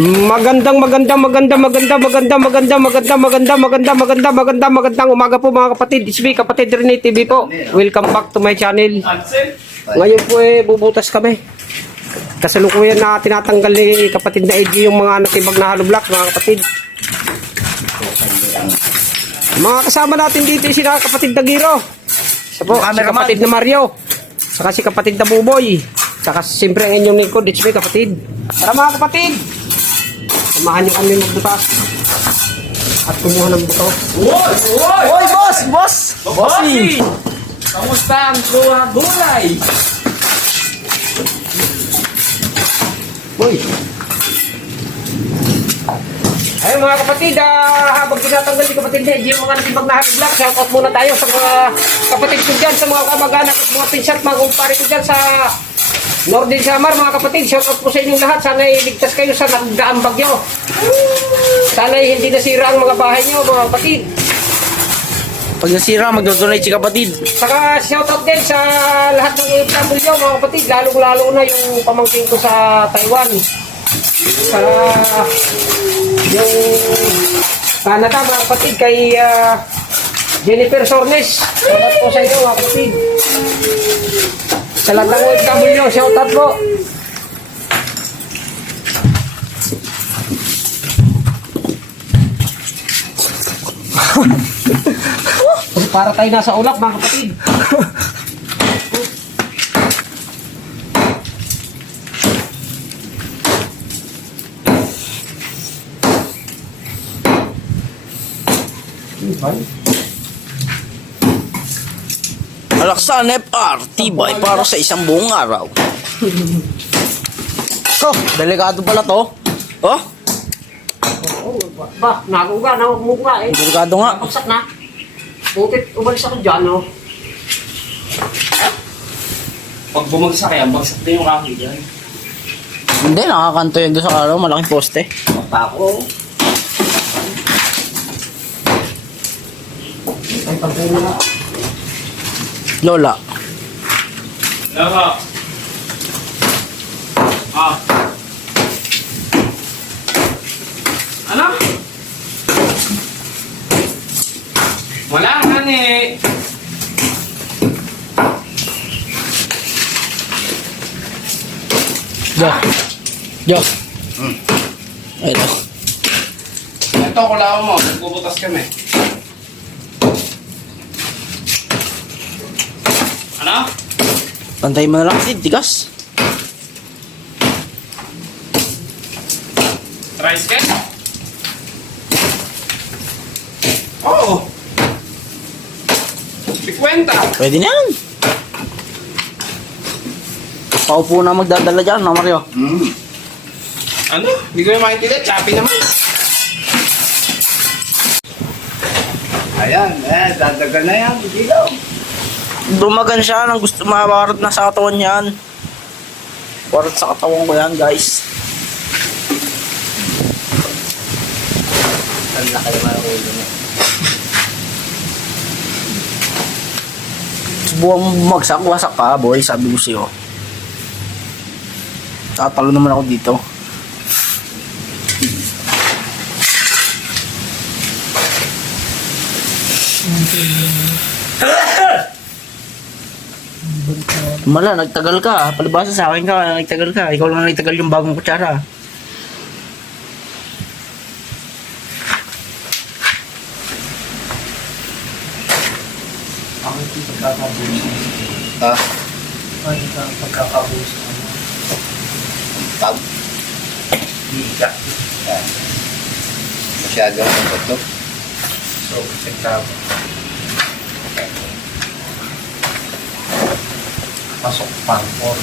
Magandang umaga po mga kapatid. It's me, Kapatid Rene TV po. Welcome back to my channel. Ngayon po bubutas kami. Kasalukuyan na tinatanggal ni kapatid na Edgy yung mga natibag na hollow block mga kapatid. Mga kasama natin dito si kapatid na Giro. Si kapatid na Mario. Saka si kapatid na Buboy. Saka siyempre ang inyong lingkod, it's me kapatid. Tara mga kapatid. Samahan niyo kami magbutas. At kumuha ng buto. Oy, boss! Bossy! Kamusta ang gulay? Uy! Ayun mga kapatid, habang tinatanggal si kapatid na yung mga natibag na hollow block, shoutout muna tayo sa mga kapatid ko dyan, sa mga kamag-anak at mga pinsat, mga kumpare ko dyan sa Northern Samar, mga kapatid. Shoutout po sa inyong lahat. Sana iligtas kayo sa nagdaang bagyo. Sana hindi nasira ang mga bahay nyo mga kapatid. Pag nasira, mag-donate si kapatid. Saka shoutout din sa lahat ng OFW mga kapatid, lalong-lalo na yung pamangkin ko sa Taiwan, sa yung Canada mga kapatid, kay Jennifer Sornes. Shoutout po sa inyo mga kapatid. Sa lahat ng OFW, shoutout po. Para tayo nasa ulap mga kapatid. Alaksan FR, tibay para sa isang buong araw. Oh, delikado pala to. Oh, Ba, naguga eh. delikado nga. Paksak na. Butit, umalis ako dyan, oh. Pag bumagsak yan, bagsak na yung kaki dyan. Hindi, nakakanto yun doon sa araw, malaking poste. Magpako. Ay, pagkain na. Lola. Lama. Ano? Wala nga eh. Jo. Ito. Ito, kulawa mo. Magbubutas kami. Ano? Pantay mo na lang kasi, tigas. Tricycle? Oo. 50. Pwede na yan. Paupo na magdadala dyan, no Mario? Ano? Hindi ko yung maintindihan. Choppy naman. Ayan, dadagan na yan, ilaw. Dumagan siya nang gusto mawarat na sa katawan yan. Warat sa katawan ko yan, guys. Ang laki naman ang ulo mo. Subukan mo bumagsak, wasak ka, boy. Sabi ko sa'yo. Tatalo naman ako dito. Mala, nagtagal ka. Palibasa sa akin ka, nagtagal ka. Ikaw lang nagtagal yung bagong kutsara. Ha? Pagkakabuso. Tab? Higa. Masyado ang bato. So, pagkakabuso. Pasok pang form.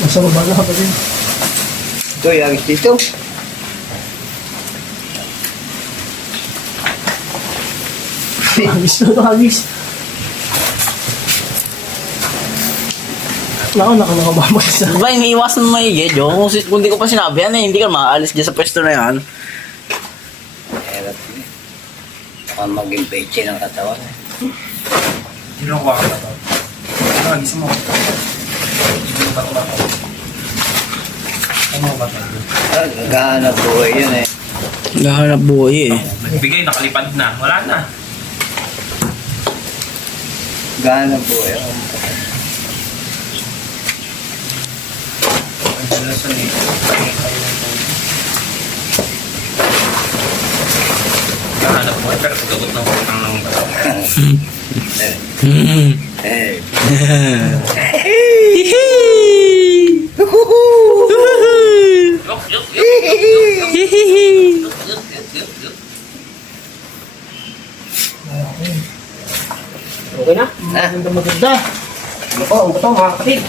Nasa baba na ba din? Ito, yagis dito. Hagis na ito, hagis. Nakababag sa... Diba, iniiwasan mo maigid, yo? Kung di ko pa sinabi yan, hindi ka maaalis dyan sa pwesto na yan. Hirap Baka maging peche ng katawan. Kinukuha ka ba ito? Gisa mo. Hindi mo ba ito ba ito? Ano ba ito? Naghahanap buhay yun eh. Gahanap buhay eh. Nagbigay, nakalipad na. Wala na. Naghahanap buhay. Kahanap mo, pero pagkabot ng utang ng Eh. Yuk, yuk, yuk, yuk, yuk, yuk, yuk. Okay na? Maganda. Ano po, ang buto mga kapatid.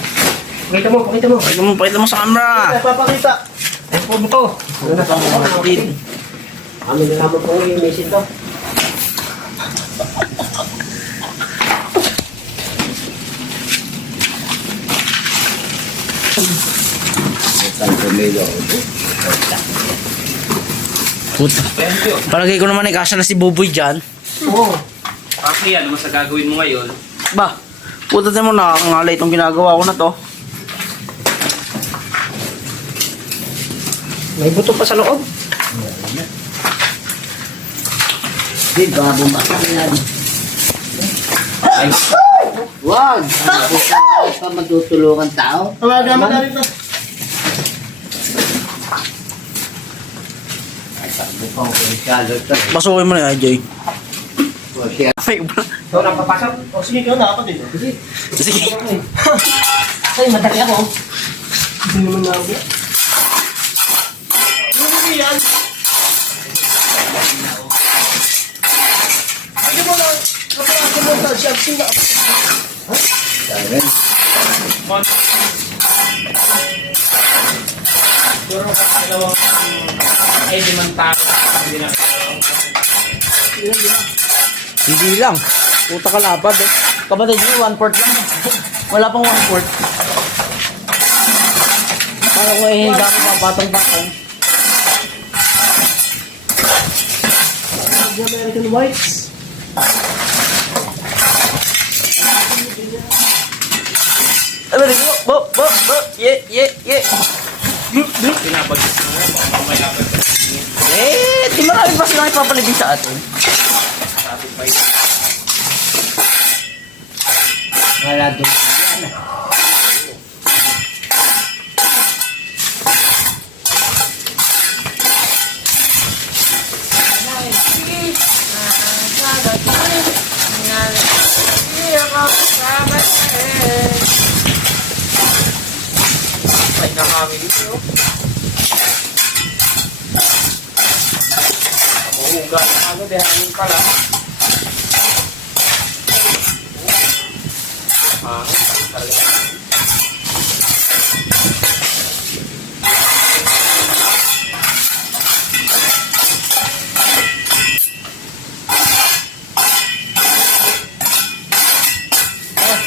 Pakita mo, pakita mo. Pakita mo sa camera. Papakita. Ano po buto? Ano na po mga kapatid? Amin na naman po yung message to. Isang pumilo. Puta. Thank you. Palagay ko naman kasya na si Buboy dyan. Oo. Kasi yan, ano sa gagawin mo ngayon? Ba, puta mo nakakangalay itong ginagawa ko na to. May buto pa sa loob. Di ba bumakas yan? Wag! Ano pa matutulungan tao? Tawagan mo na rin na. Ay, sabi pa ko kung siyalo ito. Pasukin mo na AJ. O siya. Ito na papasok. O sige, ikaw na ako din. Sige. Sige. Ay, madali ako. Hindi naman na ako. Ano yan? Ay, mo na. Kapag mo na siya, sila. Sabi. Puro ka dalawang ay di man tao. Hindi na. Hindi lang. Puta ka lapad eh. Kapatid mo, 1/4 lang. Wala pang 1/4. Para ko eh, dami pa patong-patong. American whites. Ay, balik mo. Bo. Ye. Pinapag mamaya pa. Di marami pa silang ipapalibig sa atin. Sabi pa yun. Wala doon. Ay, nakami dito. Mahuga na ako, dahil pala. Talaga.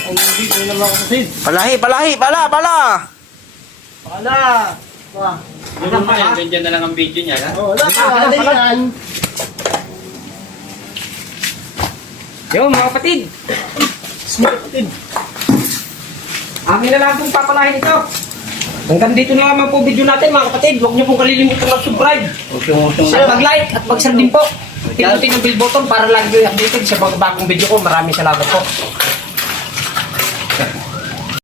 Ang hindi ko naman ako kasi. Pala. Wala. Wah. Yun naman yan, dyan na lang ang video niya. Wala yan. Yo, mga kapatid. Mga kapatid. Amin na lang pong papalahin ito. Hanggang dito na naman po video natin mga kapatid. Huwag niyo pong kalilimutang mag-subscribe. Usong-usong At mag-like at mag-share din po. Pinutin yung bell button para lagi updated sa bagong video ko. Maraming salamat po.